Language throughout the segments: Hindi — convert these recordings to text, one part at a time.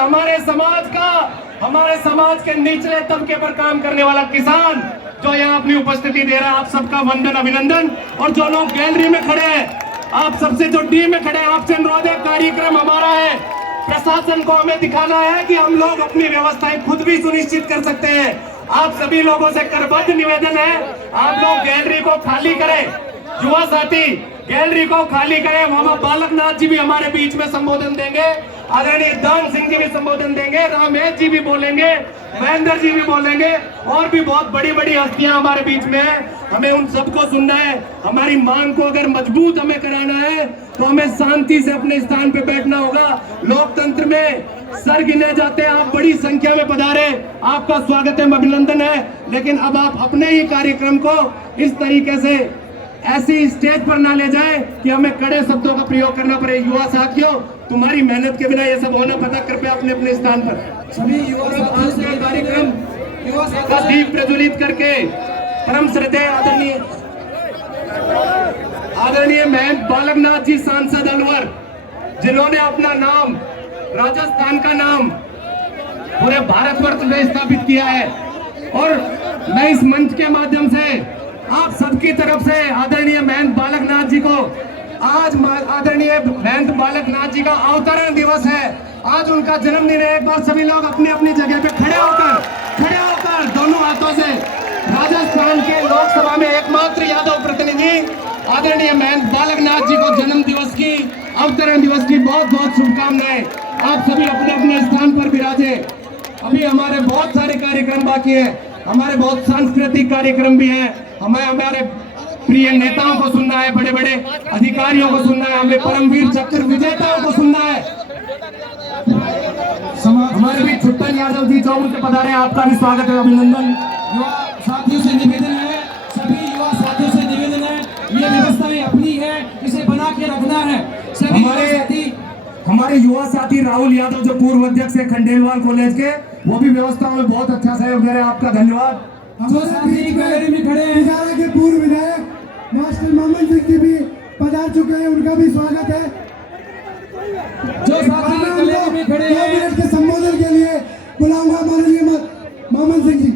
हमारे समाज के निचले तबके पर काम करने वाला किसान जो यहाँ अपनी उपस्थिति दे रहा है, आप सबका वंदन अभिनंदन। और जो लोग गैलरी में खड़े हैं, आप सबसे जो डी में खड़े हैं, आपसे अनुरोध है, कार्यक्रम हमारा है, प्रशासन को हमें दिखाना है कि हम लोग अपनी व्यवस्थाएं खुद भी सुनिश्चित कर सकते हैं। आप सभी लोगों से करबद्ध निवेदन है, आप लोग गैलरी को खाली करें। युवा साथी गैलरी को खाली करें। मामा बालक नाथ जी भी हमारे बीच में संबोधन देंगे, आदरणीय दान सिंह जी भी संबोधन देंगे, रामेश जी भी बोलेंगे, महेंद्र जी भी बोलेंगे, और भी बहुत बड़ी बड़ी हस्तियां हमारे बीच में है। हमें उन सबको सुनना है। हमारी मांग को अगर मजबूत हमें कराना है तो हमें शांति से अपने स्थान पे बैठना होगा। लोकतंत्र में सर गिने जाते हैं, आप बड़ी संख्या में पधारे, आपका स्वागत है, अभिनंदन है। लेकिन अब आप अपने ही कार्यक्रम को इस तरीके से ऐसी स्टेज पर ना ले जाए कि हमें कड़े शब्दों का प्रयोग करना पड़े। युवा साथियों, तुम्हारी मेहनत के बिना ये सब होना पता, कृपया अपने अपने स्थान पर सभी युवा साथियों का कार्यक्रम का दीप प्रज्वलित करके परम श्रद्धेय आदरणीय महंत बालक नाथ जी सांसद अलवर, जिन्होंने अपना नाम, राजस्थान का नाम पूरे भारतवर्ष में स्थापित किया है। और मैं इस मंच के माध्यम से आप सबकी तरफ से आदरणीय महंत बालक नाथ जी को, आज आदरणीय महंत बालक नाथ जी का अवतरण दिवस है, आज उनका जन्मदिन है। एक बार सभी लोग अपनी अपनी जगह पे खड़े होकर दोनों हाथों से राजस्थान के लोकसभा में एकमात्र यादव प्रतिनिधि आदरणीय महंत बालक नाथ जी को जन्म दिवस की, अवतरण दिवस की बहुत बहुत शुभकामनाएं। आप सभी अपने अपने स्थान पर विराजे। अभी हमारे बहुत सारे कार्यक्रम बाकी है, हमारे बहुत सांस्कृतिक कार्यक्रम भी है। हमें हमारे प्रिय नेताओं को सुनना है, बड़े बड़े अधिकारियों को सुनना है, हमें परमवीर चक्र विजेताओं को सुनना है। हमारे भी छुट्टन यादव जी जो उनके पधारे, आपका भी स्वागत है, अभिनंदन। युवा साथियों से निवेदन है, सभी युवा साथियों से निवेदन है, ये व्यवस्थाएं अपनी है, इसे बना के रखना है। हमारे युवा साथी राहुल यादव जो पूर्व अध्यक्ष है खंडेलवाल कॉलेज के, वो भी व्यवस्थाओं में बहुत अच्छा सहयोग दे रहे हैं, आपका धन्यवाद। हमारे साथी गैलरी में खड़े हैं, बिहार के पूर्व विधायक मास्टर मोहम्मद सिंह जी भी पधार चुके हैं, उनका भी स्वागत है। जो साथी गैलरी में खड़े हैं, 2 मिनट के संबोधन के लिए बुलाऊंगा माननीय मोहम्मद सिंह जी।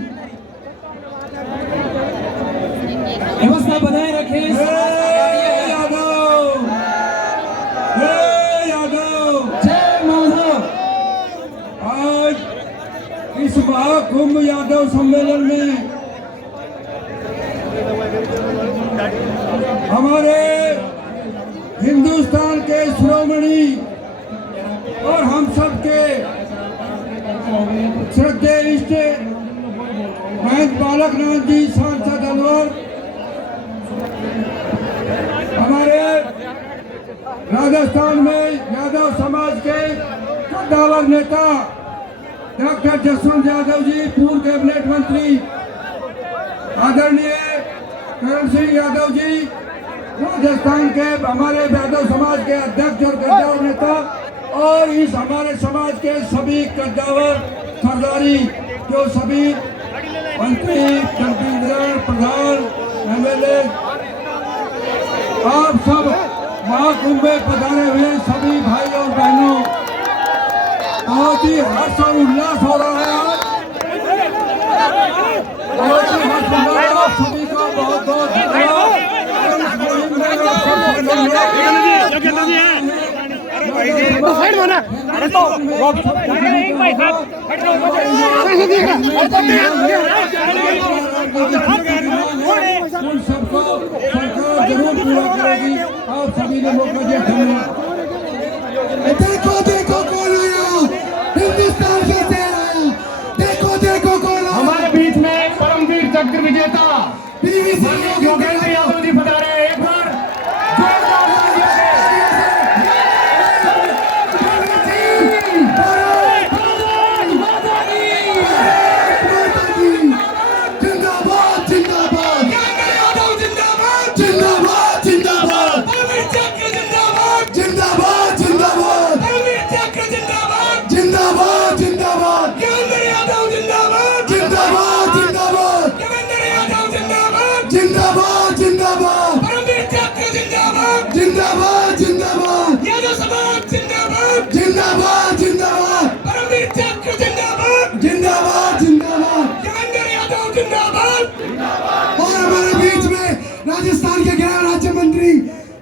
व्यवस्था बनाए रखें। इस महाकुंभ यादव सम्मेलन में हमारे हिंदुस्तान के शिरोमणि और हम सब के श्रद्धेय इष्ट महंत बालक नाथ जी सांसद अलवर, हमारे राजस्थान में यादव समाज के कद्दावर नेता डॉक्टर जसवंत यादव जी, पूर्व कैबिनेट मंत्री आदरणीय करण सिंह यादव जी, राजस्थान के हमारे यादव समाज के अध्यक्ष और कद्दावर नेता, और इस हमारे समाज के सभी कद्दावर सरदारी जो सभी मंत्री, जनप्रतिनिधि, प्रधान, MLA, आप सब महाकुंभ में पधारे हुए सभी भाई और बहनों, बहुत ही हर्ष और उल्लास हो रहा है आज। बहुत ही हर्ष हो रहा है, आप सभी का बहुत बहुत धन्यवाद। सबको सरकार जरूर पूरा करेगी, आप सभी ने मौका दिया, धन्यवाद। देखो देखो कौन आया, हिंदुस्तान से चेहरा आया, देखो देखो कौन आया। हमारे बीच में परमवीर चक्र विजेता योगेंद्र यादव जी पधारे हैं। एक बार जोरदार जिंदाबाद जिंदाबाद जिंदाबाद जिंदाबाद जिंदाबाद जिंदाबाद जिंदाबाद जिंदाबाद जिंदाबाद जिंदाबाद यादव जिंदाबाद जिंदाबाद जिंदाबाद यादव जिंदाबाद जिंदाबाद जिंदाबाद परमवीर चक्र जिंदाबाद जिंदाबाद जिंदाबाद यादव समाज जिंदाबाद जिंदाबाद जिंदाबाद परमवीर के गृह राज्य मंत्री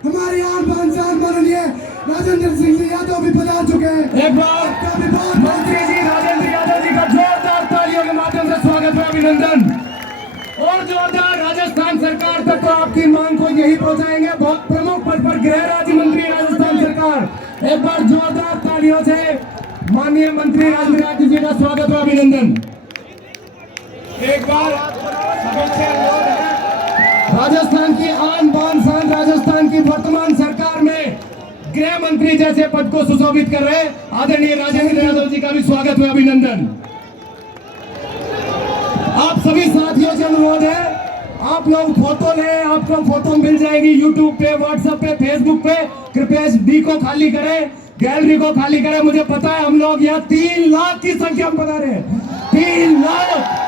हमारे आन बान शान माननीय राजेंद्र सिंह यादव भी पधार चुके हैं। एक बार मंत्री जी राजेंद्र यादव जी का जोरदार तालियों के माध्यम से स्वागत है, अभिनंदन। और जोरदार राजस्थान सरकार तक तो आपकी मांग को यही पहुंचाएंगे, बहुत प्रमुख पद पर गृह राज्य मंत्री राजस्थान सरकार। एक बार जोरदार तालियों से माननीय मंत्री राजेंद्र यादव जी का स्वागत है, अभिनंदन। एक बार राजस्थान की आन बान शान, राजस्थान की वर्तमान सरकार में गृह मंत्री जैसे पद को सुशोभित कर रहे आदरणीय राजेंद्र यादव जी का भी स्वागत है, अभिनंदन। आप सभी साथियों से अनुरोध है, आप लोग फोटो लें, आपको फोटो मिल जाएगी यूट्यूब पे, व्हाट्सएप पे, फेसबुक पे। कृपया इस डी को खाली करें, गैलरी को खाली करें। मुझे पता है हम लोग यहाँ 3 लाख की संख्या में बता रहे हैं, 3 लाख।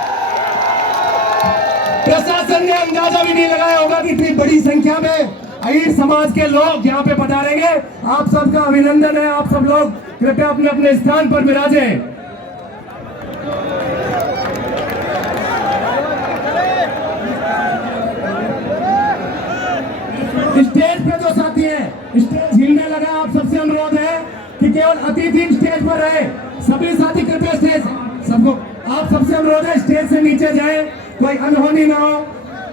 प्रशासन ने अंदाजा भी नहीं लगाया होगा कि इतनी बड़ी संख्या में अहीर समाज के लोग यहाँ पे पधारेंगे। आप सबका अभिनंदन है। आप सब लोग कृपया अपने अपने स्थान पर विराजें। स्टेज पे जो साथी हैं, स्टेज हिलने लगा। आप सबसे अनुरोध है कि केवल अतिथि स्टेज पर रहे। सभी साथी कृपया स्टेज सबको, आप सबसे अनुरोध है स्टेज से नीचे जाएं, कोई अनहोनी ना हो।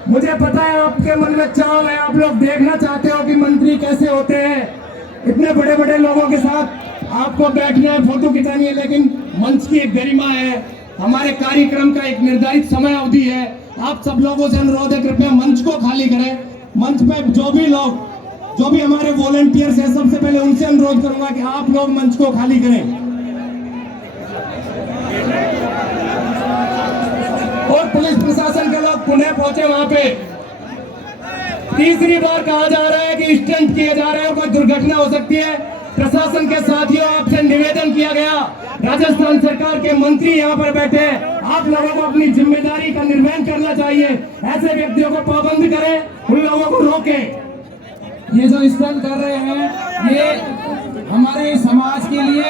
मुझे पता है आपके मन में चाव है, आप लोग देखना चाहते हो कि मंत्री कैसे होते हैं। इतने बड़े बड़े लोगों के साथ आपको बैठना है, फोटो खिंचानी है, लेकिन मंच की एक गरिमा है, हमारे कार्यक्रम का एक निर्धारित समय अवधि है। आप सब लोगों से अनुरोध है कृपया मंच को खाली करें। मंच पे जो भी लोग, जो भी हमारे वॉलंटियर्स हैं, सबसे पहले उनसे अनुरोध करूंगा कि आप लोग मंच को खाली करें। और पुलिस प्रशासन के लोग पुणे पहुंचे वहां पे। तीसरी बार कहा जा रहा है कि स्टंट किए जा रहे हैं, कोई दुर्घटना हो सकती है। प्रशासन के साथियों, आपसे निवेदन किया गया, राजस्थान सरकार के मंत्री यहाँ पर बैठे हैं, आप लोगों को अपनी जिम्मेदारी का निर्वहन करना चाहिए। ऐसे व्यक्तियों को पाबंद करें, उन लोगों को रोकें। ये जो स्टंट कर रहे हैं, ये हमारे समाज के लिए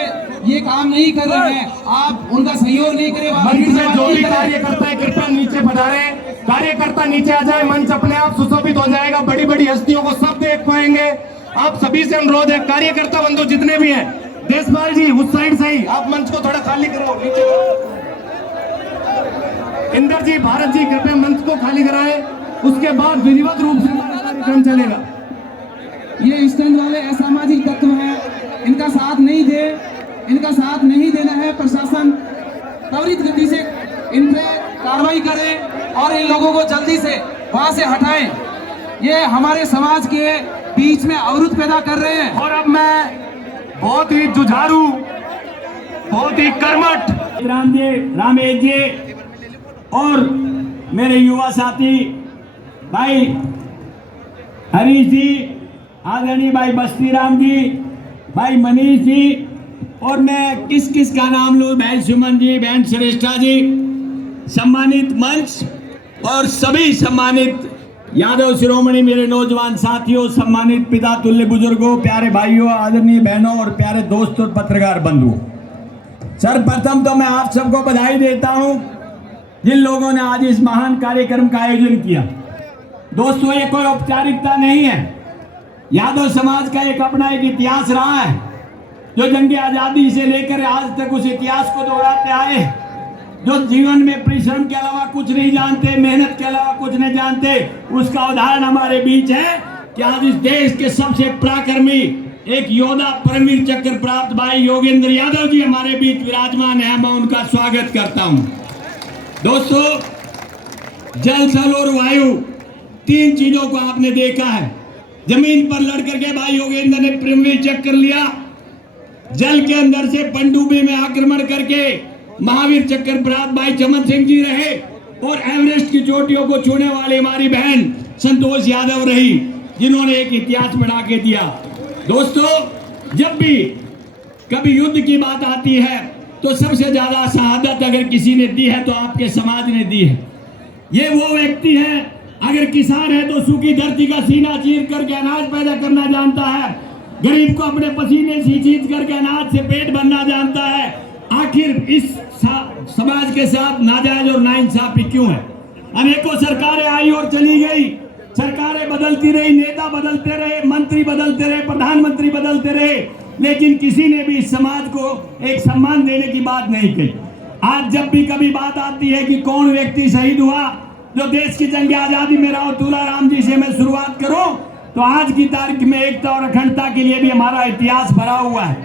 ये काम नहीं कर रहे हैं। आप उनका सहयोग नहीं करें। मंच में जो भी कार्यकर्ता है कृपया नीचे पधारे। कार्यकर्ता नीचे आ जाए, मंच अपने आप सुशोभित हो जाएगा। बड़ी बड़ी हस्तियों को सब देख पाएंगे। आप सभी से अनुरोध है, कार्यकर्ता बंधु जितने भी हैं, देशपाल जी उस साइड से ही आप मंच को थोड़ा खाली करो, नीचे इंदर जी, भारत जी कृपया मंच को खाली कराएं। उसके बाद विधिवत रूप से कार्यक्रम चलेगा। ये स्टंट वाले असामाजिक तत्व हैं, इनका साथ नहीं दे, इनका साथ नहीं देना है। प्रशासन त्वरित गति से इन पे कार्रवाई करे और इन लोगों को जल्दी से वहां से हटाएं। ये हमारे समाज के बीच में अवरुद्ध पैदा कर रहे हैं। और अब मैं बहुत ही जुझारू, बहुत ही कर्मठ राम जी, रामेश जी और मेरे युवा साथी भाई हरीश जी, आदरणीय भाई बस्ती राम जी, भाई मनीष जी, और मैं किस किस का नाम लूं, बहन सुमन जी, बहन श्रेष्ठा जी, सम्मानित मंच और सभी सम्मानित यादव शिरोमणि मेरे नौजवान साथियों, सम्मानित पिता तुल्य बुजुर्गों, प्यारे भाइयों, आदरणीय बहनों और प्यारे दोस्तों, पत्रकार बंधुओं। सर्वप्रथम तो मैं आप सबको बधाई देता हूं जिन लोगों ने आज इस महान कार्यक्रम का आयोजन किया। दोस्तों, ये कोई औपचारिकता नहीं है। यादव समाज का एक अपना एक इतिहास रहा है, जो जंग आजादी से लेकर आज तक उस इतिहास को दोहराते आए, जो जीवन में परिश्रम के अलावा कुछ नहीं जानते, मेहनत के अलावा कुछ नहीं जानते। उसका उदाहरण हमारे बीच है कि आज इस देश के सबसे पराक्रमी एक योद्धा, परमवीर चक्र प्राप्त भाई योगेंद्र यादव जी हमारे बीच विराजमान है। मैं उनका स्वागत करता हूं। दोस्तों, जल, थल और वायु, 3 चीजों को आपने देखा है। जमीन पर लड़कर के भाई योगेंद्र ने परमवीर चक्र लिया, जल के अंदर से पनडुब्बी में आक्रमण करके महावीर चक्र प्राप्त भाई चमन सिंह जी रहे, और एवरेस्ट की चोटियों को छूने वाली हमारी बहन संतोष यादव रही, जिन्होंने एक इतिहास बना के दिया। दोस्तों, जब भी कभी युद्ध की बात आती है तो सबसे ज्यादा शहादत अगर किसी ने दी है तो आपके समाज ने दी है। ये वो व्यक्ति है, अगर किसान है तो सूखी धरती का सीना चीर करके अनाज पैदा करना जानता है, गरीब को अपने पसीने से सींच करके अनाज से पेट भरना जानता है। आखिर इस समाज के साथ नाजायज और नाइंसाफी क्यों है? अनेकों सरकारें आई और चली गई, सरकारें बदलती रही, नेता बदलते रहे, मंत्री बदलते रहे, प्रधानमंत्री बदलते रहे, लेकिन किसी ने भी इस समाज को एक सम्मान देने की बात नहीं की। आज जब भी कभी बात आती है कि कौन व्यक्ति शहीद हुआ, जो देश की जंग आजादी में राव तुलाराम जी से मैं शुरुआत करूं, तो आज की तारीख में एकता और अखंडता के लिए भी हमारा इतिहास भरा हुआ है।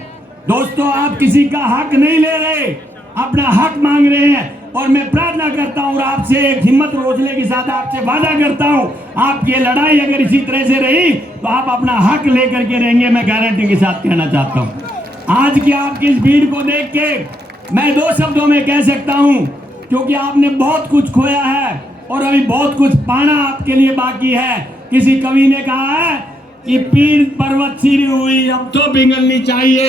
दोस्तों, आप किसी का हक नहीं ले रहे, अपना हक मांग रहे हैं। और मैं प्रार्थना करता हूं और आपसे एक हिम्मत रोजले के साथ आपसे वादा करता हूं, आपकी लड़ाई अगर इसी तरह से रही तो आप अपना हक लेकर के रहेंगे, मैं गारंटी के साथ कहना चाहता हूं। आज की आपकी इस भीड़ को देख के मैं 2 शब्दों में कह सकता हूं, क्योंकि आपने बहुत कुछ खोया है और अभी बहुत कुछ पाना आपके लिए बाकी है। किसी कवि ने कहा है कि पीर पर्वत सिरी हुई, अब तो पिघलनी चाहिए,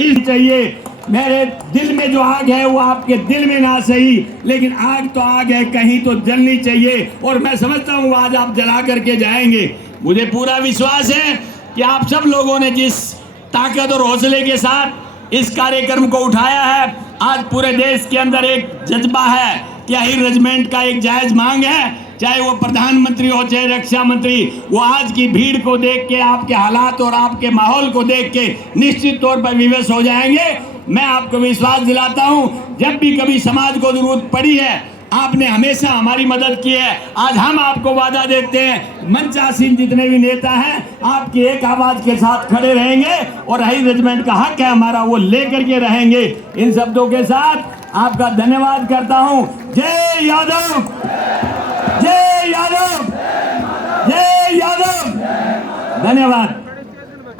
इस चाहिए। मेरे दिल में जो आग है वो आपके दिल में ना सही, लेकिन आग तो आग है, कहीं तो जलनी चाहिए। और मैं समझता हूँ आज आप जला करके जाएंगे। मुझे पूरा विश्वास है कि आप सब लोगों ने जिस ताकत और हौसले के साथ इस कार्यक्रम को उठाया है, आज पूरे देश के अंदर एक जज्बा है कि अहीर रेजिमेंट का एक जायज मांग है, चाहे वो प्रधानमंत्री हो चाहे रक्षा मंत्री, वो आज की भीड़ को देख के, आपके हालात और आपके माहौल को देख के निश्चित तौर पर विवश हो जाएंगे। मैं आपको विश्वास दिलाता हूं, जब भी कभी समाज को जरूरत पड़ी है, आपने हमेशा हमारी मदद की है। आज हम आपको वादा देते हैं, मंचासीन जितने भी नेता हैं आपकी एक आवाज के साथ खड़े रहेंगे और अहीर रेजिमेंट का हक है हमारा, वो लेकर के रहेंगे। इन शब्दों के साथ आपका धन्यवाद करता हूं। जय यादव, जय यादव, जय यादव। धन्यवाद।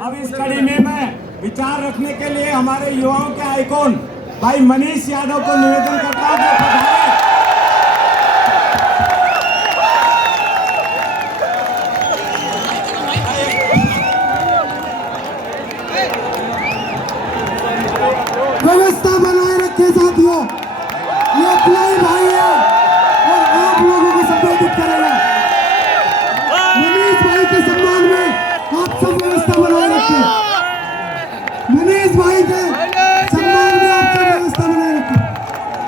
अब इस कड़ी में मैं विचार रखने के लिए हमारे युवाओं के आइकॉन भाई मनीष यादव को निवेदन करता हूं कि पधारें। व्यवस्था बनाए रखे साथियों, ये अपना ही भाई है और आप लोगों को संबोधित करेगा। मनीष भाई के सम्मान में आप सब व्यवस्था बनाए रखें। मनीष भाई के सम्मान में आप सब व्यवस्था बनाए रखें।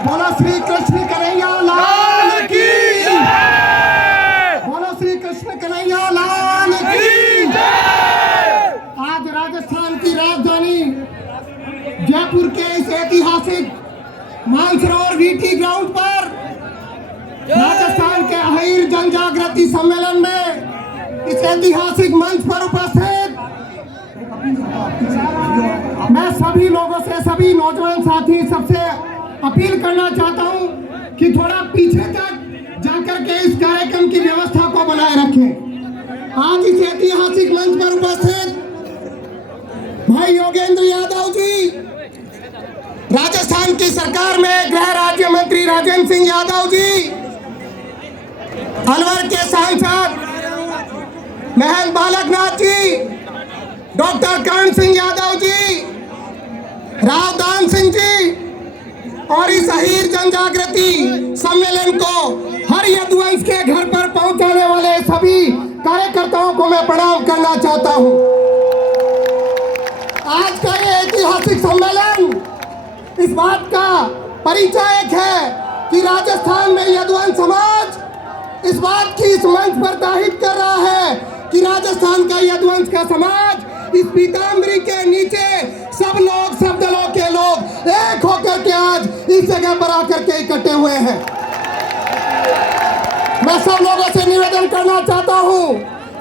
बोलो श्री कृष्ण कन्हैया लाल की, बोलो श्री कृष्ण कन्हैया लाल की। आज राजस्थान की राजधानी जयपुर के इस ऐतिहासिक मानसरोवर वीटी ग्राउंड पर राजस्थान के अहीर जन जागृति सम्मेलन में इस ऐतिहासिक मंच पर उपस्थित मैं सभी लोगों से, सभी नौजवान साथी सबसे अपील करना चाहता हूं कि थोड़ा पीछे तक जाकर के इस कार्यक्रम की व्यवस्था को बनाए रखें। आज इस ऐतिहासिक मंच पर उपस्थित भाई योगेंद्र यादव जी, राजस्थान की सरकार में गृह राज्य मंत्री राजेंद्र सिंह यादव जी, अलवर के सांसद महंत बालकनाथ जी, डॉक्टर करण सिंह यादव जी, राव दान सिंह जी और इस अहीर जन जागृति सम्मेलन को हर यदुवंश के घर पर पहुंचाने वाले सभी कार्यकर्ताओं को मैं प्रणाम करना चाहता हूं। आज का ये ऐतिहासिक सम्मेलन इस बात का परिचायक है कि राजस्थान में यदुवंश समाज इस बात की इस मंच पर तारीफ कर रहा है कि राजस्थान का यदुवंश का समाज इस पीताम्बरी के नीचे सब लोग, सब दलों के लोग एक होकर के आज इस जगह पर आकर के इकट्ठे हुए हैं। मैं सब लोगों से निवेदन करना चाहता हूं,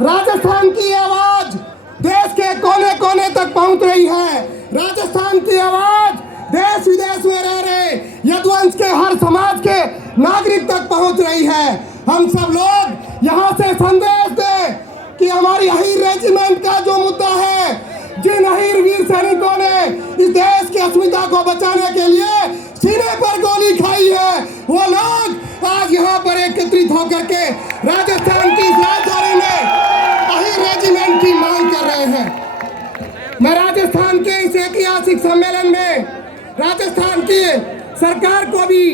राजस्थान की आवाज देश के कोने कोने तक पहुंच रही है। राजस्थान की आवाज देश विदेश में रह रहे यदुवंश के हर समाज के नागरिक तक पहुंच रही है। हम सब लोग यहां से संदेश दें कि हमारी अहीर रेजिमेंट का जो मुद्दा है, जिन अहीर वीर सैनिकों ने इस देश की अस्मिता को बचाने के लिए सीने पर गोली खाई है, वो लोग आज यहाँ पर एकत्रित होकर के राजस्थान की राजधानी में अहीर रेजिमेंट की मांग कर रहे हैं। मैं राजस्थान के इस ऐतिहासिक सम्मेलन में राजस्थान की सरकार को भी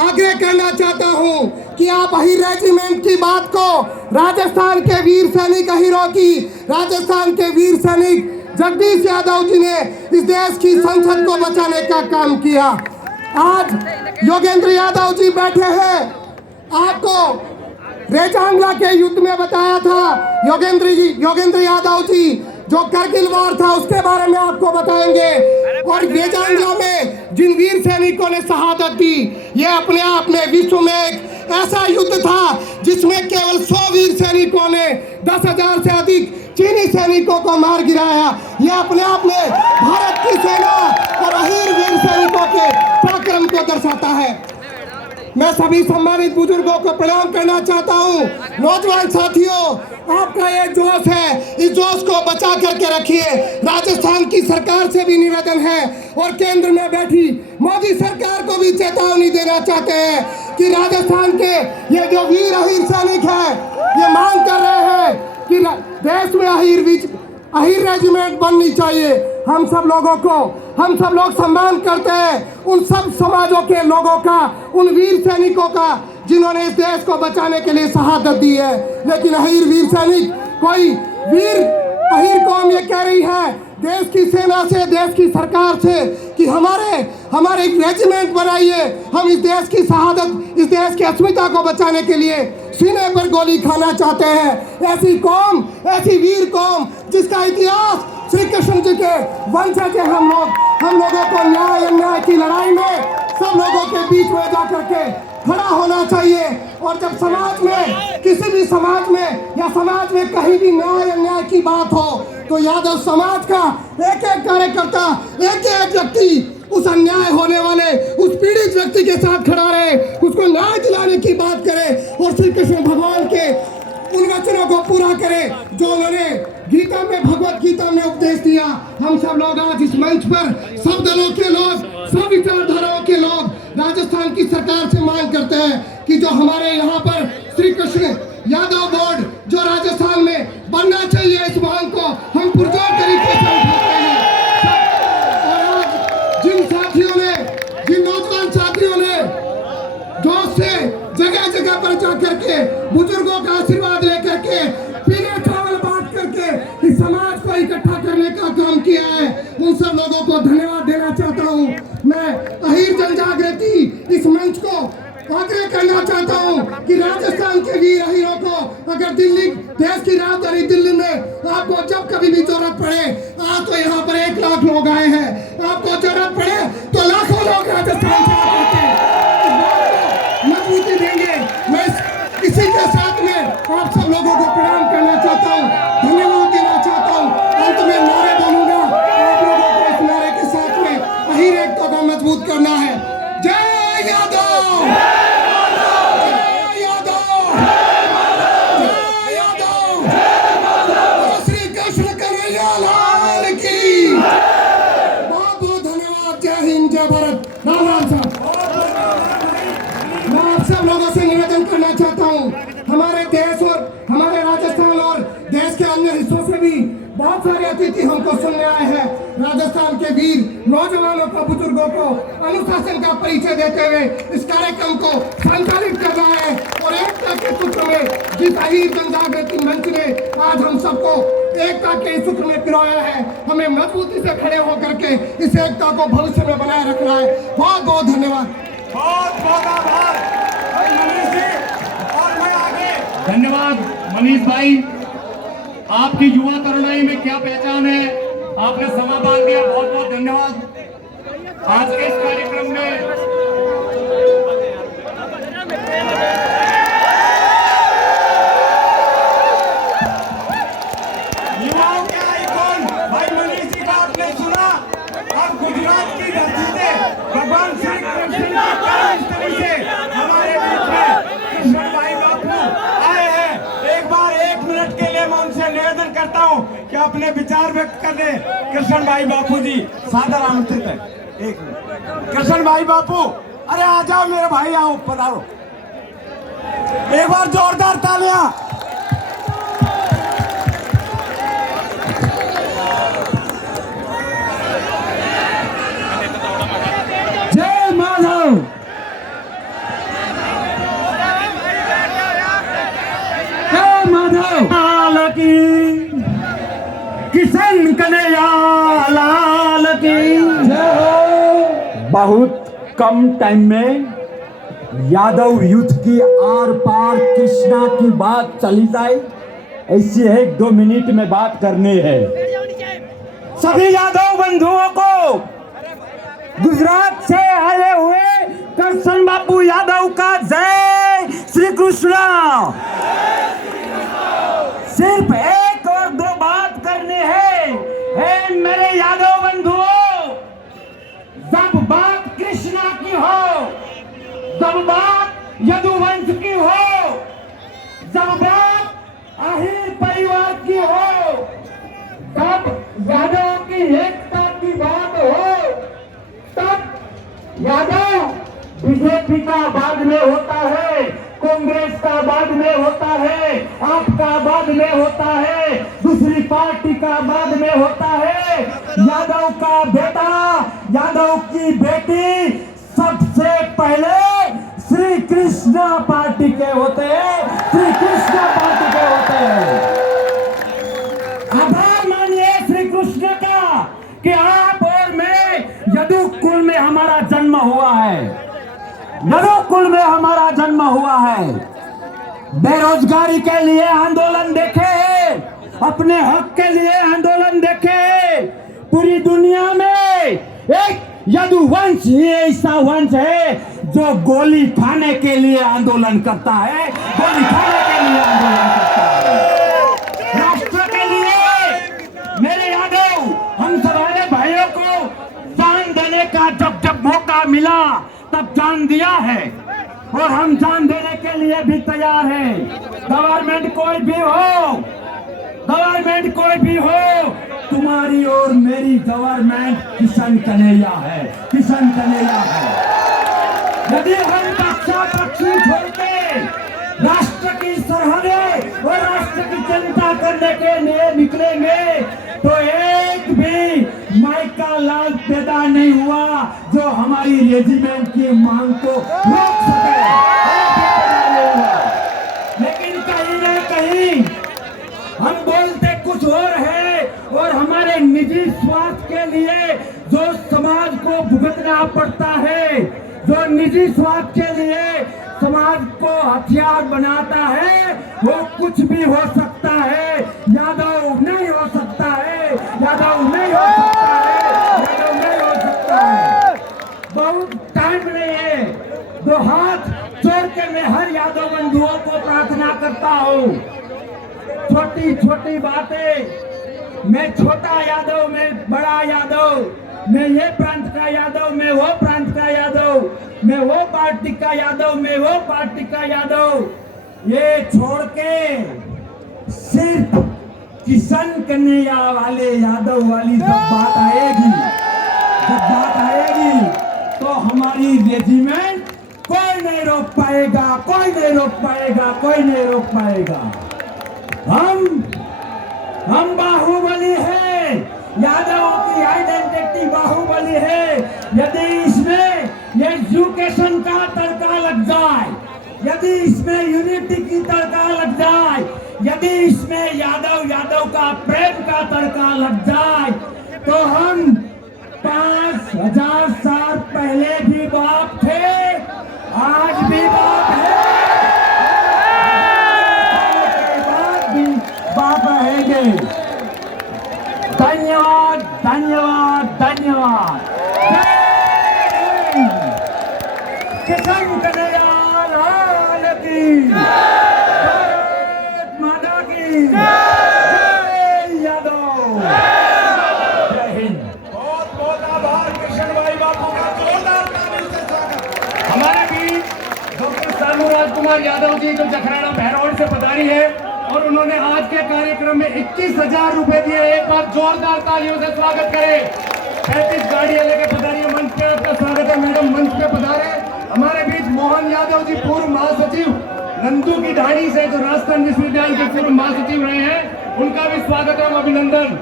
आग्रह करना चाहता हूं कि आप अहीर रेजिमेंट की बात को राजस्थान के वीर सैनिक अहीरों की, राजस्थान के वीर सैनिक जगदीश यादव जी ने इस देश की संसद को बचाने का काम किया। आज योगेंद्र यादव जी बैठे हैं, आपको रेजांगला के युद्ध में बताया था योगेंद्र यादव जी, जो करगिल वार था उसके बारे में आपको बताएंगे। और रेजांगला में जिन वीर सैनिकों ने शहादत दी, ये अपने आप में विश्व में एक ऐसा युद्ध था जिसमें केवल 100 वीर सैनिकों ने 10,000 से अधिक चीनी सैनिकों को मार गिराया। यह अपने आप में भारत की सेना और अहीर वीर सैनिकों के पराक्रम को दर्शाता है। मैं सभी सम्मानित बुजुर्गों को प्रणाम करना चाहता हूं। नौजवान साथियों, आपका ये जोश है, इस जोश को बचा करके रखिए। राजस्थान की सरकार से भी निवेदन है और केंद्र में बैठी मोदी सरकार को भी चेतावनी देना चाहते हैं कि राजस्थान के ये जो वीर अहीर सैनिक हैं, ये मांग कर रहे हैं कि देश में अहीर रेजिमेंट बननी चाहिए। हम सब लोग सम्मान करते हैं उन सब समाजों के लोगों का, उन वीर सैनिकों का जिन्होंने इस देश को बचाने के लिए शहादत दी है। लेकिन अहीर वीर सैनिक, कोई वीर अहीर कौम ये कह रही है देश की सेना से, देश की सरकार से कि हमारे एक रेजिमेंट बनाइए। हम इस देश की शहादत, इस देश की अस्मिता को बचाने के लिए सीने पर गोली खाना चाहते हैं। ऐसी कौम, ऐसी वीर कौम जिसका इतिहास श्री कृष्ण जी के वंशज है। हम लोगों को न्याय अन्याय की लड़ाई में सब लोगों के बीच में जा करके खड़ा होना चाहिए। और जब समाज में, किसी भी समाज में या समाज में कहीं भी न्याय अन्याय की बात हो, तो यादव समाज का एक एक कार्यकर्ता, एक एक व्यक्ति उस अन्याय होने वाले, उस पीड़ित व्यक्ति के साथ खड़ा रहे, उसको न्याय दिलाने की बात करे और श्री कृष्ण भगवान के उन वचनों को पूरा करे जो उन्होंने गीता में, भगवत गीता में उपदेश दिया। हम सब लोग आज इस मंच पर, सब दलों के लोग, सब विचारधाराओं के लोग राजस्थान की सरकार से मांग करते हैं कि जो हमारे यहाँ पर श्री कृष्ण यादव बोर्ड जो राजस्थान में बनना चाहिए, इस मांग को हम पुरजोर तरीके से उठाते हैं। और आज जिन नौजवान साथियों ने जोश से जगह जगह पर जा करके बुजुर्गों का आशीर्वाद लेकर के, पीले चावल बांट करके इस समाज को इकट्ठा करने का काम किया है, उन सब लोगों को धन्यवाद देना चाहता हूँ। मैं अहीर जनजागृति इस मंच को आग्रह करना चाहता हूँ कि राजस्थान के वीर अहीरों को अगर दिल्ली, देश की राजधानी दिल्ली में आपको जब कभी भी जरूरत पड़े, आज तो यहाँ पर 1 लाख लोग आए हैं, आपको जरूरत पड़े तो लाखों लोग राजस्थान से आकर मजबूती देंगे। मैं इसी के साथ में आप सब लोगों को प्रणाम करना चाहता हूँ, धन्यवाद देना चाहता हूँ। अंत में नारे बोलूंगा, आप लोगों को इस नारे के साथ में अहीर एकता को मजबूत करना है। जय यादव, जय यादव, जय यादव, श्री कृष्ण कन्हैया लाल की। बहुत बहुत धन्यवाद। जय हिंद, जय भारत। राम राम साहब। मैं आप सब लोगों से निवेदन करना चाहता हूँ, हमारे देश और हमारे राजस्थान और देश के अन्य हिस्सों से भी बहुत सारे अतिथि हमको सुनने आए हैं। राजस्थान के वीर नौजवानों को, बुजुर्गों को अनुशासन का परिचय देते हुए इस कार्यक्रम को संचालित कर रहा है। और एकता के सूत्र में जिस अहीर जनजागृति मंच ने आज हम सबको एकता के सूत्र में पिरोया है, हमें मजबूती से खड़े होकर के इस एकता को भविष्य में बनाए रखना है। बहुत बहुत धन्यवाद। बहुत बहुत आभार भाई मनीष जी। और मैं आगे धन्यवाद मनीष भाई, आपकी युवा तरुणाई में क्या पहचान है, आपने समय बांध दिया, बहुत बहुत धन्यवाद। आज के इस कार्यक्रम में युवाओं के आइकॉन भाई मनीष जी का आपने सुना। अब गुजरात की धरती से भगवान श्री कृष्ण की कार्यस्थली से हमारे बीच में कृष्ण भाई बापू आए हैं। एक बार 1 मिनट के लिए मैं उनसे निवेदन करता हूं कि अपने विचार व्यक्त कर दे। कृष्ण भाई बापू जी सादर आमंत्रित है। 1 मिनट। कृष्ण भाई बापू, अरे आ जाओ मेरे भाई, आओ पधारो। एक बार जोरदार तालियां। जय माधव। जय माधव लाल की, किशन कन्हैया लाल की जय हो। बहुत कम टाइम में यादव युद्ध की आर पार कृष्णा की बात चली जाए, ऐसी 1-2 मिनट में बात करनी है। सभी यादव बंधुओं को गुजरात से आए हुए करशन बापू यादव का जय श्री कृष्णा। सिर्फ 1 और 2 बात करनी है। मेरे यादव बंधुओं, जब बात कृष्णा की हो, जब बात यदुवंश की हो, जब बात आहिर परिवार की हो, जब यादव की एकता की बात हो, तब यादव बीजेपी का बाद में होता है, कांग्रेस का बाद में होता है, आपका बाद में होता है, दूसरी पार्टी का बाद में होता है। यादव का बेटा, यादव की बेटी सबसे पहले श्री कृष्णा पार्टी के होते हैं, श्री कृष्णा पार्टी के होते हैं। आभार मानिए श्री कृष्ण का कि आप और मैं यदु कुल में हमारा जन्म हुआ है, यदु कुल में हमारा जन्म हुआ है। बेरोजगारी के लिए आंदोलन देखे, अपने हक के लिए आंदोलन देखे। पूरी दुनिया में एक यदुवंश ही ऐसा वंश है जो गोली खाने के लिए आंदोलन करता है, गोली खाने के लिए आंदोलन करता है, राष्ट्र के लिए। मेरे यादव, हम सारे भाइयों को जान देने का जब जब मौका मिला तब जान दिया है, और हम जान देने के लिए भी तैयार हैं। गवर्नमेंट कोई भी हो, गवर्नमेंट कोई भी हो, तुम्हारी और मेरी गवर्नमेंट किशन कन्हैया है, किशन कन्हैया है। यदि हम पक्षा पक्षी छोड़ के राष्ट्र की सरहदें और राष्ट्र की चिंता करने के लिए निकलेंगे तो एक भी माइका लाल पैदा नहीं हुआ जो हमारी रेजिमेंट की मांग को रोक सके। लेकिन कहीं ना कहीं हम बोलते कुछ और है, और हमारे निजी स्वार्थ के लिए जो समाज को भुगतना पड़ता है, जो निजी स्वार्थ के लिए समाज को हथियार बनाता है, वो कुछ भी हो सकता है। यादव नहीं हो सकता है, यादव नहीं हो सकता है, यादव नहीं हो सकता है। बहुत टाइम नहीं है। 2 हाथ जोड़ के मैं हर यादव बंधुओं को प्रार्थना करता हूँ। छोटी छोटी बातें, मैं छोटा यादव, मैं बड़ा यादव, मैं ये प्रांत का यादव, मैं वो प्रांत का यादव, मैं वो पार्टी का यादव, मैं वो पार्टी का यादव, ये छोड़ के सिर्फ किशन कन्हैया वाले यादव वाली जब बात आएगी, जब बात आएगी तो हमारी रेजिमेंट कोई नहीं रोक पाएगा, कोई नहीं रोक पाएगा, कोई नहीं रोक पाएगा। हम बाहुबली है, यादव की आइडेंटिटी बाहुबली है। यदि इसमें एजुकेशन का तड़का लग जाए, यदि इसमें यूनिटी की तड़का लग जाए, यदि इसमें यादव का प्रेम का तड़का लग जाए, तो हम 5000 साल पहले भी बाप थे, आज भी बाप है, बाप रहेंगे। धन्यवाद, धन्यवाद, धन्यवाद। किशन कन्हैया लाल की, भारत माता की जय। यादव, जय हिंद। बहुत बहुत आभार किशन भाई बापू का, जोरदार तालियों से स्वागत। हमारे बीच डॉक्टर सानू राजकुमार यादव जी जो जखराना भैरवगढ़ से पधारी है, और उन्होंने आज के कार्यक्रम में 21,000 रुपए दिए। एक बार जोरदार तालियों से स्वागत करें। 35 गाड़ियां लेके पधारी है मंच पे, आपका स्वागत है मैडम, मंच पे पधारे। हमारे बीच मोहन यादव जी, पूर्व महासचिव नंदू की ढाणी से, जो राजस्थान विश्वविद्यालय के पूर्व महासचिव रहे हैं, उनका भी स्वागत है, अभिनंदन।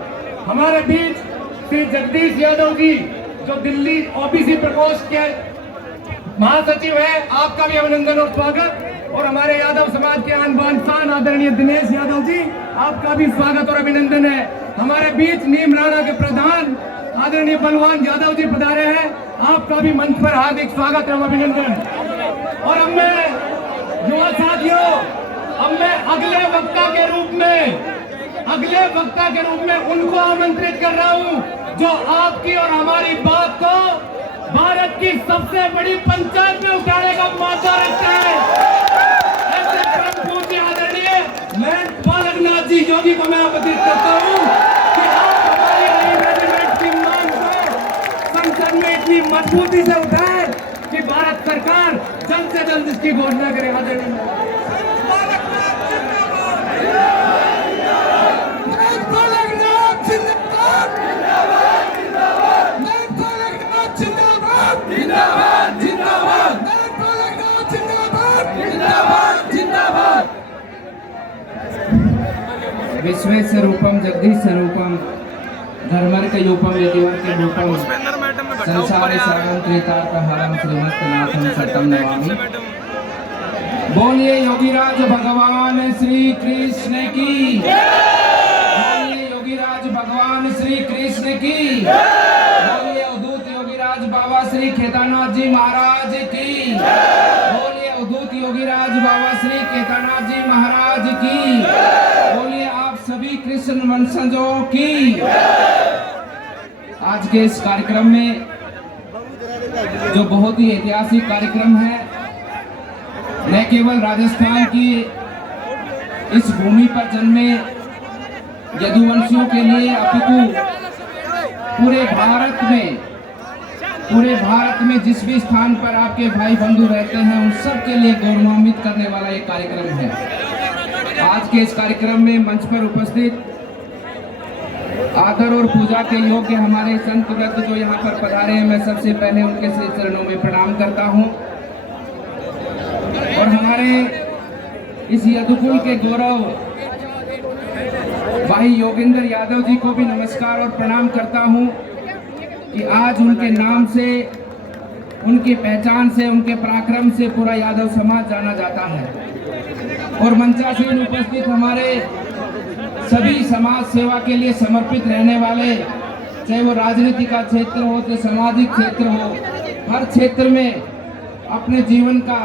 हमारे बीच श्री जगदीश यादव जी जो दिल्ली ओबीसी प्रकोष्ठ के महासचिव है, आपका भी अभिनंदन और स्वागत। और हमारे यादव समाज के आन बान शान आदरणीय दिनेश यादव जी, आपका भी स्वागत और अभिनंदन है। हमारे बीच नीम राणा के प्रधान आदरणीय बलवान यादव जी पधारे हैं, आपका भी मंच पर हार्दिक स्वागत एवं अभिनंदन। और अब मैं युवा साथियों, अब मैं अगले वक्ता के रूप में उनको आमंत्रित कर रहा हूं जो आपकी और हमारी बात को भारत की सबसे बड़ी पंचायत में उठाने का मादा रखता है। ऐसे परम पूज्य आदरणीय महंत बालकनाथ जी योगी को मैं आमंत्रित करता हूं कि आप हमारी नई रेजिमेंट की मांग को संसद में इतनी मजबूती से उठाएं कि भारत सरकार जल्द से जल्द इसकी घोषणा करे। आदरणीय विश्वेश्वरूपम जगदीश्वरूपम धर्मर्कयूपम यतिवर्करूपम संसारे सागरं त्रितार्थहरं श्रीमत्नाथं सततं नमामि। बोलिए योगीराज भगवान श्री कृष्ण की, बोलिए योगीराज भगवान श्री कृष्ण की, बोलिए अवधूत योगीराज बाबा श्री केदारनाथ जी महाराज की, बोलिए अवधूत योगीराज बाबा श्री केदारनाथ जी महाराज की, बोलिए आप सभी कृष्ण वंशजों की। आज के इस कार्यक्रम में जो बहुत ही ऐतिहासिक कार्यक्रम है, न केवल राजस्थान की इस भूमि पर जन्मे यदुवंशियों के लिए अपितु पूरे भारत में जिस भी स्थान पर आपके भाई बंधु रहते हैं उन सब के लिए गौरवान्वित करने वाला एक कार्यक्रम है। आज के इस कार्यक्रम में मंच पर उपस्थित आदर और पूजा के योग्य हमारे संत वृंद जो यहाँ पर पधारे हैं, मैं सबसे पहले उनके श्री चरणों में प्रणाम करता हूँ और हमारे इस यदुकुल के गौरव भाई योगेंद्र यादव जी को भी नमस्कार और प्रणाम करता हूँ कि आज उनके नाम से, उनकी पहचान से, उनके पराक्रम से पूरा यादव समाज जाना जाता है। और मंचासीन उपस्थित हमारे सभी समाज सेवा के लिए समर्पित रहने वाले, चाहे वो राजनीति का क्षेत्र हो, चाहे सामाजिक क्षेत्र हो, हर क्षेत्र में अपने जीवन का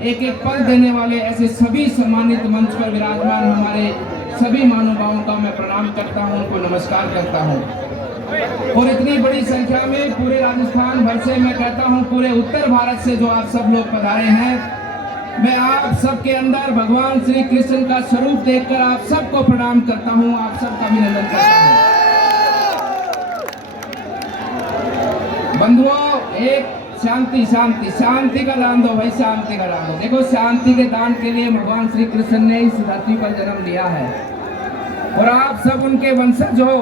एक एक पल देने वाले ऐसे सभी सम्मानित मंच पर विराजमान हमारे सभी महानुभावों का मैं प्रणाम करता हूं, उनको नमस्कार करता हूं। और इतनी बड़ी संख्या में पूरे राजस्थान भर से, मैं कहता हूं पूरे उत्तर भारत से जो आप सब लोग पधारे हैं, मैं आप सबके अंदर भगवान श्री कृष्ण का स्वरूप देखकर आप सबको प्रणाम करता हूं, आप सबका अभिनंदन करता हूं। बंधुओं, एक शांति शांति शांति का दान दो भाई, शांति का दान दो। देखो, शांति के दान के लिए भगवान श्री कृष्ण ने इस धरती पर जन्म लिया है और आप सब उनके वंशज हो।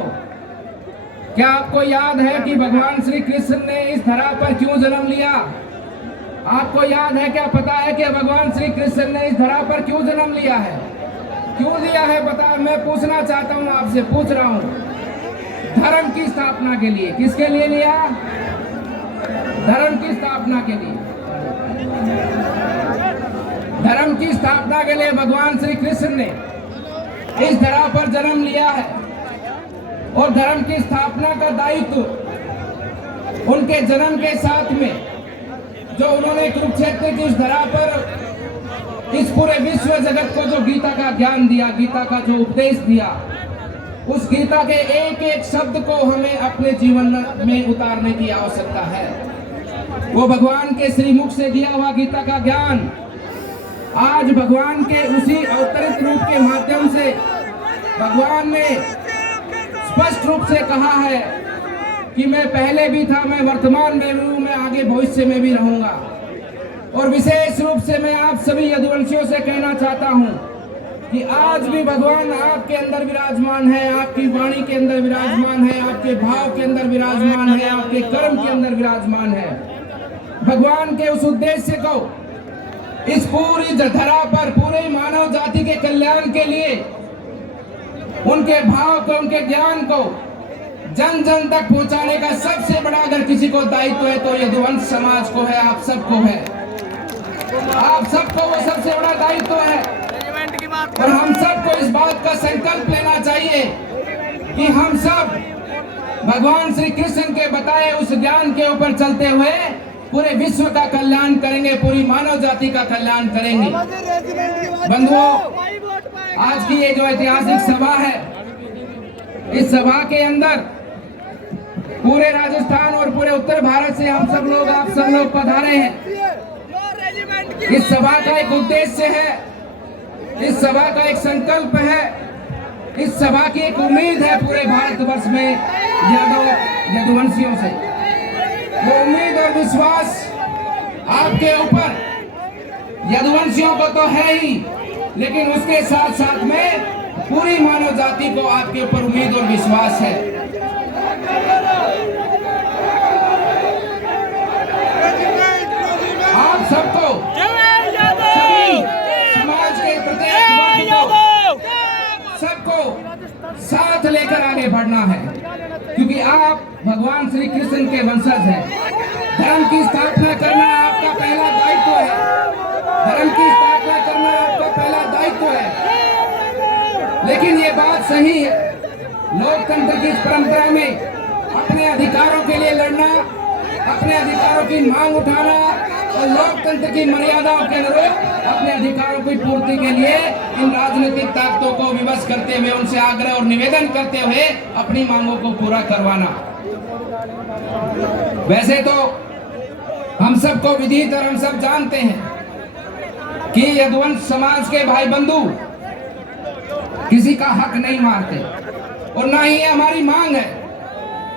क्या आपको याद है कि भगवान श्री कृष्ण ने इस धरा पर क्यों जन्म लिया? आपको याद है, क्या पता है कि भगवान श्री कृष्ण ने इस धरा पर क्यों जन्म लिया है? क्यों लिया है बता, मैं पूछना चाहता हूँ, आपसे पूछ रहा हूँ। धर्म की स्थापना के लिए। किसके लिए लिया? धर्म की स्थापना के लिए। धर्म की स्थापना के लिए भगवान श्री कृष्ण ने इस धरा पर जन्म लिया है और धर्म की स्थापना का दायित्व उनके जन्म के साथ में जो उन्होंने कुरुक्षेत्र की इस धरा पर इस पूरे विश्व जगत को जो गीता का ज्ञान दिया, गीता का जो उपदेश दिया, उस गीता के एक एक शब्द को हमें अपने जीवन में उतारने की आवश्यकता है। वो भगवान के श्रीमुख से दिया हुआ गीता का ज्ञान आज भगवान के उसी अवतरित रूप के माध्यम से भगवान ने स्पष्ट रूप से कहा है कि मैं पहले भी था, मैं वर्तमान में भी हूं, मैं आगे भविष्य में भी रहूंगा। और विशेष रूप से मैं आप सभी यदुवंशियों से कहना चाहता हूं कि आज भी भगवान आपके अंदर विराजमान है, आपकी वाणी के अंदर विराजमान है, आपके भाव के अंदर विराजमान है, आपके कर्म के अंदर विराजमान है। भगवान के उस उद्देश्य को इस पूरी धरा पर पूरे मानव जाति के कल्याण के लिए उनके भाव को, उनके ज्ञान को जन जन तक पहुंचाने का सबसे बड़ा अगर किसी को दायित्व है तो यदुवंश समाज को है, आप सबको है। आप सबको वो सबसे बड़ा दायित्व है और हम सबको इस बात का संकल्प लेना चाहिए कि हम सब भगवान श्री कृष्ण के बताए उस ज्ञान के ऊपर चलते हुए पूरे विश्व का कल्याण करेंगे, पूरी मानव जाति का कल्याण करेंगे। बंधुओं, आज की ये जो ऐतिहासिक सभा है, इस सभा के अंदर पूरे राजस्थान और पूरे उत्तर भारत से आप सब लोग पधारे हैं। इस सभा का एक उद्देश्य है, इस सभा का एक संकल्प है, इस सभा की एक उम्मीद है पूरे भारतवर्ष में यदुवंशियों से। वो उम्मीद और विश्वास आपके ऊपर यदुवंशियों को तो है ही, लेकिन उसके साथ साथ में पूरी मानव जाति को आपके ऊपर उम्मीद और विश्वास है। आप सबको, सभी समाज के प्रत्येक वर्ग को, सबको साथ लेकर आगे बढ़ना है, क्योंकि आप भगवान श्री कृष्ण के वंशज हैं। धर्म की स्थापना करना आपका पहला दायित्व है। धर्म की स्थापना करना आपका पहला दायित्व है। लेकिन ये बात सही है, लोकतंत्र की इस परंपरा में अपने अधिकारों के लिए लड़ना, अपने अधिकारों की मांग उठाना और लोकतंत्र की मर्यादाओं के अनुरूप अपने अधिकारों की पूर्ति के लिए इन राजनीतिक ताकतों को विवश करते हुए, उनसे आग्रह और निवेदन करते हुए अपनी मांगों को पूरा करवाना। वैसे तो हम सबको विदित और हम सब जानते हैं कि यदुवंश समाज के भाई बंधु किसी का हक नहीं मारते और ना ही हमारी मांग है।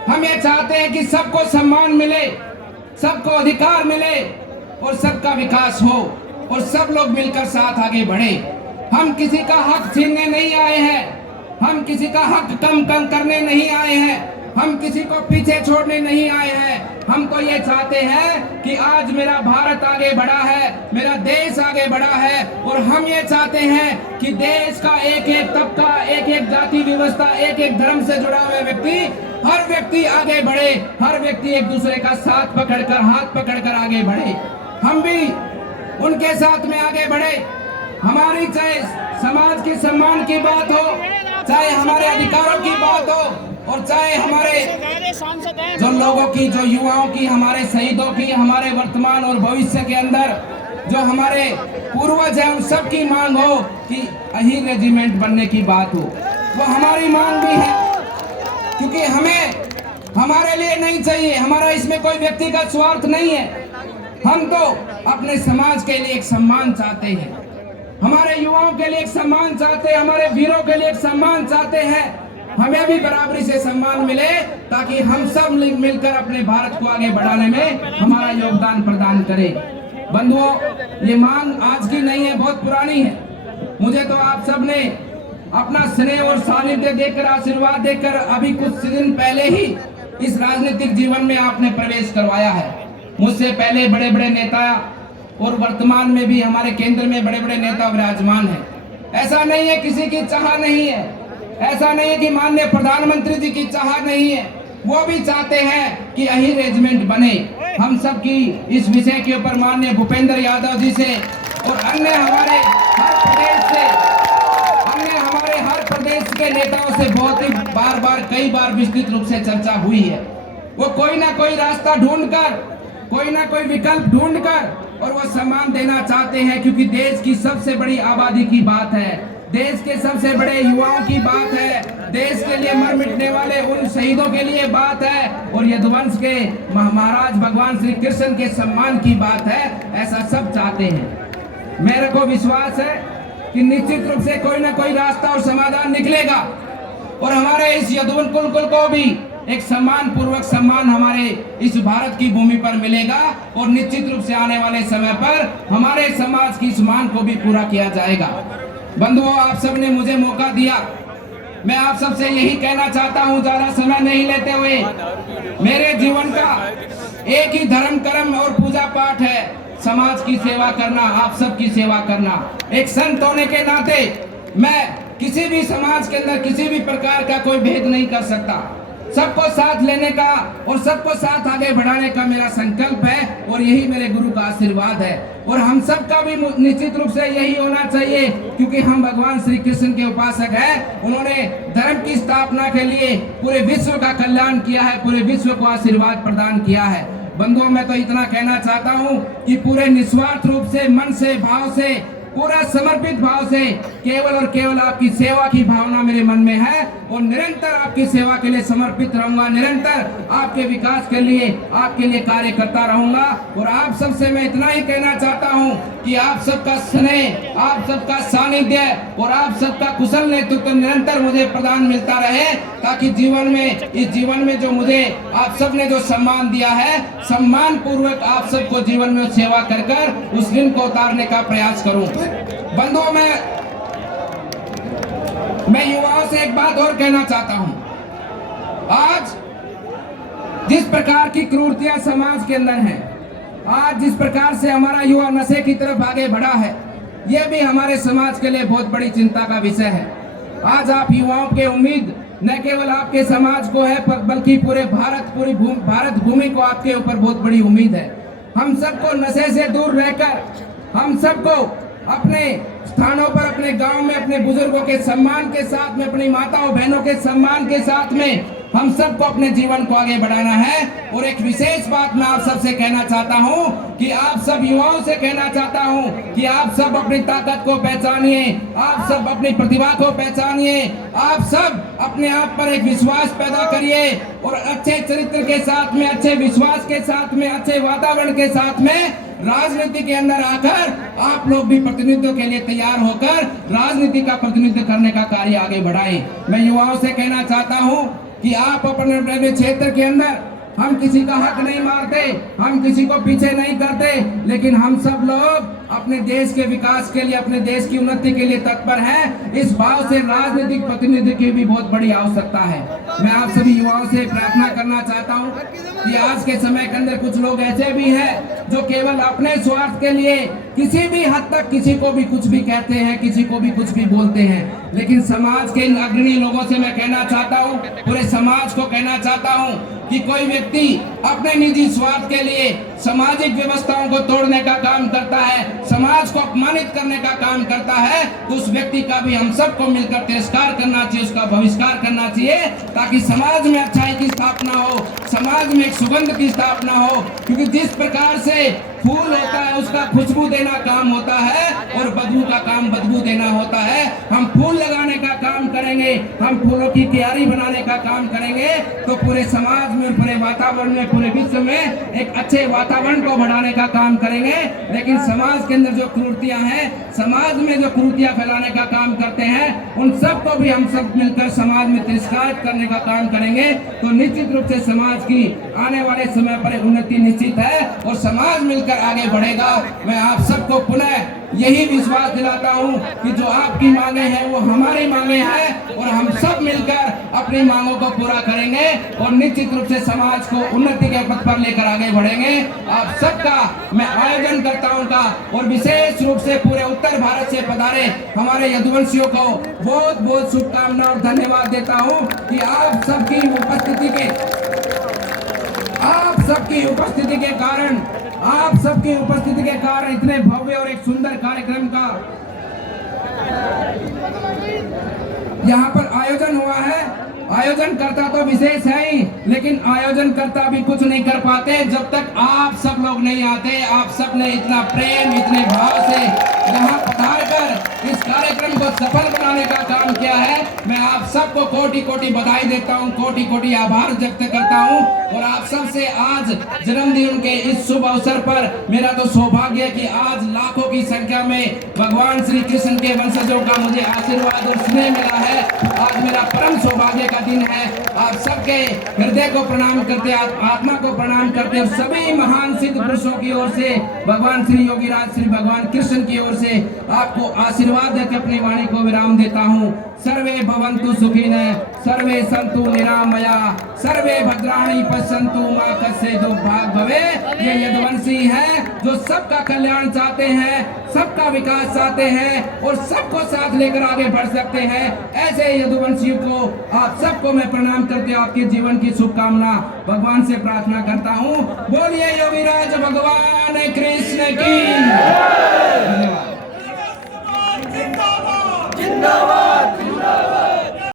हम ये चाहते हैं कि सबको सम्मान मिले, सबको अधिकार मिले और सबका विकास हो और सब लोग मिलकर साथ आगे बढ़े। हम किसी का हक छीनने नहीं आए हैं, हम किसी का हक कम करने नहीं आए हैं, हम किसी को पीछे छोड़ने नहीं आए हैं। हम तो ये चाहते हैं कि आज मेरा भारत आगे बढ़ा है, मेरा देश आगे बढ़ा है और हम ये चाहते हैं कि देश का एक एक तबका, एक एक जाति व्यवस्था, एक एक धर्म से जुड़ा हुआ व्यक्ति, हर व्यक्ति आगे बढ़े, हर व्यक्ति एक दूसरे का साथ पकड़कर, हाथ पकड़कर आगे बढ़े। हम भी उनके साथ में आगे बढ़े। हमारी चाहे समाज के सम्मान की बात हो, चाहे हमारे अधिकारों की बात हो और चाहे हमारे जो लोगों की, जो युवाओं की, हमारे शहीदों की, हमारे वर्तमान और भविष्य के अंदर जो हमारे पूर्वज हैं, उन सब की मांग हो कि अहीर रेजिमेंट बनने की बात हो, वो हमारी मांग भी है। क्योंकि हमें हमारे लिए नहीं चाहिए, हमारा इसमें कोई व्यक्तिगत स्वार्थ नहीं है। हम तो अपने समाज के लिए एक सम्मान चाहते हैं, हमारे युवाओं के लिए एक सम्मान चाहते हैं, हमारे वीरों के लिए एक सम्मान चाहते हैं। हमें भी बराबरी से सम्मान मिले ताकि हम सब मिलकर अपने भारत को आगे बढ़ाने में हमारा योगदान प्रदान करें। बंधुओं, ये मांग आज की नहीं है, बहुत पुरानी है। मुझे तो आप सब ने अपना स्नेह और सानिध्य देकर, आशीर्वाद देकर अभी कुछ दिन पहले ही इस राजनीतिक जीवन में आपने प्रवेश करवाया है। मुझसे पहले बड़े बड़े नेता और वर्तमान में भी हमारे केंद्र में बड़े बड़े नेता विराजमान हैं। ऐसा नहीं है किसी की चाह नहीं है, ऐसा नहीं है कि माननीय प्रधानमंत्री जी की चाह नहीं है, वो भी चाहते हैं कि अहीर रेजिमेंट बने। हम सब की इस विषय के ऊपर माननीय भूपेंद्र यादव जी से और अन्य हमारे हर प्रदेश के नेताओं से बहुत ही कई बार विस्तृत रूप से चर्चा हुई है। वो कोई ना कोई रास्ता ढूंढकर, कोई ना कोई विकल्प ढूंढकर और वो सम्मान देना चाहते हैं, क्योंकि देश की सबसे बड़ी आबादी की बात है, देश के सबसे बड़े युवाओं की बात है, देश के लिए मर मिटने वाले उन शहीदों के लिए बात है और यदुवंश के महाराज भगवान श्री कृष्ण के सम्मान की बात है। ऐसा सब चाहते हैं। मेरे को विश्वास है कि निश्चित रूप से कोई ना कोई रास्ता और समाधान निकलेगा और हमारे इस यदुवन कुल को भी एक सम्मान पूर्वक सम्मान हमारे इस भारत की भूमि पर मिलेगा और निश्चित रूप से आने वाले समय पर हमारे समाज की इस मांग को भी पूरा किया जाएगा। बंधुओं, आप सबने मुझे मौका दिया, मैं आप सबसे यही कहना चाहता हूं, ज्यादा समय नहीं लेते हुए, मेरे जीवन का एक ही धर्म कर्म और पूजा पाठ है, समाज की सेवा करना, आप सबकी सेवा करना। एक संत होने के नाते मैं किसी भी समाज के अंदर किसी भी प्रकार का कोई भेद नहीं कर सकता। सबको साथ लेने का और सबको साथ आगे बढ़ाने का मेरा संकल्प है और यही मेरे गुरु का आशीर्वाद है और हम सब का भी निश्चित रूप से यही होना चाहिए, क्योंकि हम भगवान श्री कृष्ण के उपासक हैं। उन्होंने धर्म की स्थापना के लिए पूरे विश्व का कल्याण किया है, पूरे विश्व को आशीर्वाद प्रदान किया है बंधुओं, मैं तो इतना कहना चाहता हूं कि पूरे निस्वार्थ रूप से, मन से, भाव से, पूरा समर्पित भाव से केवल और केवल आपकी सेवा की भावना मेरे मन में है और निरंतर आपकी सेवा के लिए समर्पित रहूंगा, निरंतर आपके विकास के लिए, आपके लिए कार्य करता रहूंगा। और आप सबसे मैं इतना ही कहना चाहता हूं कि आप सबका स्नेह, आप सबका सानिध्य और आप सबका कुशल नेतृत्व निरंतर मुझे प्रदान मिलता रहे, ताकि जीवन में, इस जीवन में जो मुझे आप सबने जो सम्मान दिया है, सम्मान पूर्वक आप सबको जीवन में सेवा कर कर उस दिन को उतारने का प्रयास करूं। बंधुओं, मैं युवाओं से एक बात और कहना चाहता हूं। आज जिस प्रकार की क्रूरतियां समाज के अंदर हैं, आज जिस प्रकार से हमारा युवा नशे की तरफ आगे बढ़ा है, यह भी हमारे समाज के लिए बहुत बड़ी चिंता का विषय है। आज आप युवाओं की उम्मीद न केवल आपके समाज को है, बल्कि पूरे भारत भूमि को आपके ऊपर बहुत बड़ी उम्मीद है। हम सबको नशे से दूर रहकर, हम सबको अपने स्थानों पर, अपने गांव में, अपने बुजुर्गों के सम्मान के साथ में, अपनी माताओं बहनों के सम्मान के साथ में हम सबको अपने जीवन को आगे बढ़ाना है। और एक विशेष बात मैं आप सबसे कहना चाहता हूं कि आप सब युवाओं से कहना चाहता हूं कि आप सब अपनी ताकत को पहचानिए, आप सब अपनी प्रतिभा को पहचानिए, आप सब अपने आप पर एक विश्वास पैदा करिए और अच्छे चरित्र के साथ में, अच्छे विश्वास के साथ में, अच्छे वातावरण के साथ में राजनीति के अंदर आकर आप लोग भी प्रतिनिधित्व के लिए तैयार होकर राजनीति का प्रतिनिधित्व करने का कार्य आगे बढ़ाएं। मैं युवाओं से कहना चाहता हूं कि आप अपने क्षेत्र के अंदर, हम किसी का हक नहीं मारते, हम किसी को पीछे नहीं करते, लेकिन हम सब लोग अपने देश के विकास के लिए, अपने देश की उन्नति के लिए तत्पर हैं। इस भाव से राजनीतिक प्रतिनिधि की भी बहुत बड़ी आवश्यकता है। मैं आप सभी युवाओं से प्रार्थना करना चाहता हूं कि आज के समय के अंदर कुछ लोग ऐसे भी हैं जो केवल अपने स्वार्थ के लिए किसी भी हद तक किसी को भी कुछ भी कहते हैं, किसी को भी कुछ भी बोलते हैं। लेकिन समाज के इन अग्रणी लोगों से मैं कहना चाहता हूं, पूरे समाज को कहना चाहता हूं कि कोई व्यक्ति अपने निजी स्वार्थ के लिए सामाजिक व्यवस्थाओं को तोड़ने का काम करता है, समाज को अपमानित करने का काम करता है, तो उस व्यक्ति का भी हम सबको मिलकर तिरस्कार करना चाहिए, उसका बहिष्कार करना चाहिए, ताकि समाज में अच्छाई की स्थापना हो, समाज में एक सुगंध की स्थापना हो। क्योंकि जिस प्रकार से फूल होता है उसका खुशबू देना काम होता है और बदबू का काम बदबू देना होता है। हम फूल लगाने का काम करेंगे, हम फूलों की क्यारी बनाने का काम करेंगे, तो पूरे समाज में, पूरे वातावरण में, पूरे विश्व में एक अच्छे वातावरण को बढ़ाने का काम करेंगे। लेकिन समाज के अंदर जो क्रूरतियां हैं, समाज में जो क्रूरतियां फैलाने का काम करते हैं, उन सबको भी हम सब मिलकर समाज में तिरस्कार करने का काम करेंगे, तो निश्चित रूप से समाज की आने वाले समय पर उन्नति निश्चित है और समाज मिलकर आगे बढ़ेगा। मैं आप सबको पुनः यही विश्वास दिलाता हूं कि जो आपकी मांगे हैं वो हमारी मांगे हैं और हम सब मिलकर अपनी मांगों को पूरा करेंगे और निश्चित रूप से समाज को उन्नति के पथ पर लेकर आगे बढ़ेंगे। आप सबका मैं आयोजनकर्ताओं का और विशेष रूप से पूरे उत्तर भारत से पधारे हमारे यदुवंशियों को बहुत बहुत शुभकामनाएं और धन्यवाद देता हूं कि आप सबकी उपस्थिति के कारण इतने भव्य और एक सुंदर कार्यक्रम का यहाँ पर आयोजन हुआ है। आयोजन करता तो विशेष है ही, लेकिन आयोजन करता भी कुछ नहीं कर पाते जब तक आप सब लोग नहीं आते। आप सब ने इतना प्रेम, इतने भाव से यहाँ पधार कर इस कार्यक्रम को सफल बनाने का काम किया है। मैं आप सबको कोटि कोटि बधाई देता हूँ, कोटि कोटि आभार व्यक्त करता हूँ। और आप सबसे आज जन्मदिन के इस शुभ अवसर पर मेरा तो सौभाग्य है कि आज लाखों की संख्या में भगवान श्री कृष्ण के वंशजों का मुझे आशीर्वाद और स्नेह मिला है। आज मेरा परम सौभाग्य का दिन है। आप सबके हृदय को प्रणाम करते, आत्मा को प्रणाम करते और सभी महान सिद्ध पुरुषों की ओर से, भगवान श्री योगीराज श्री भगवान कृष्ण की ओर से आपको आशीर्वाद देकर अपनी वाणी को विराम देता हूँ। सर्वे भवन्तु सुखिनः, सर्वे सन्तु निरामया, सर्वे भद्राणि पश्यन्तु मा कश्चित् दुर्भाग् भवेत्। ये यदुवंशी हैं जो सबका कल्याण चाहते हैं, सबका विकास चाहते हैं और सबको साथ लेकर आगे बढ़ सकते हैं। ऐसे यदुवंशियों को आप सबको मैं प्रणाम करके आपके जीवन की शुभकामना भगवान से प्रार्थना करता हूँ। बोलिए योगीराज भगवान कृष्ण की धन्यवाद। जिंदाबाद।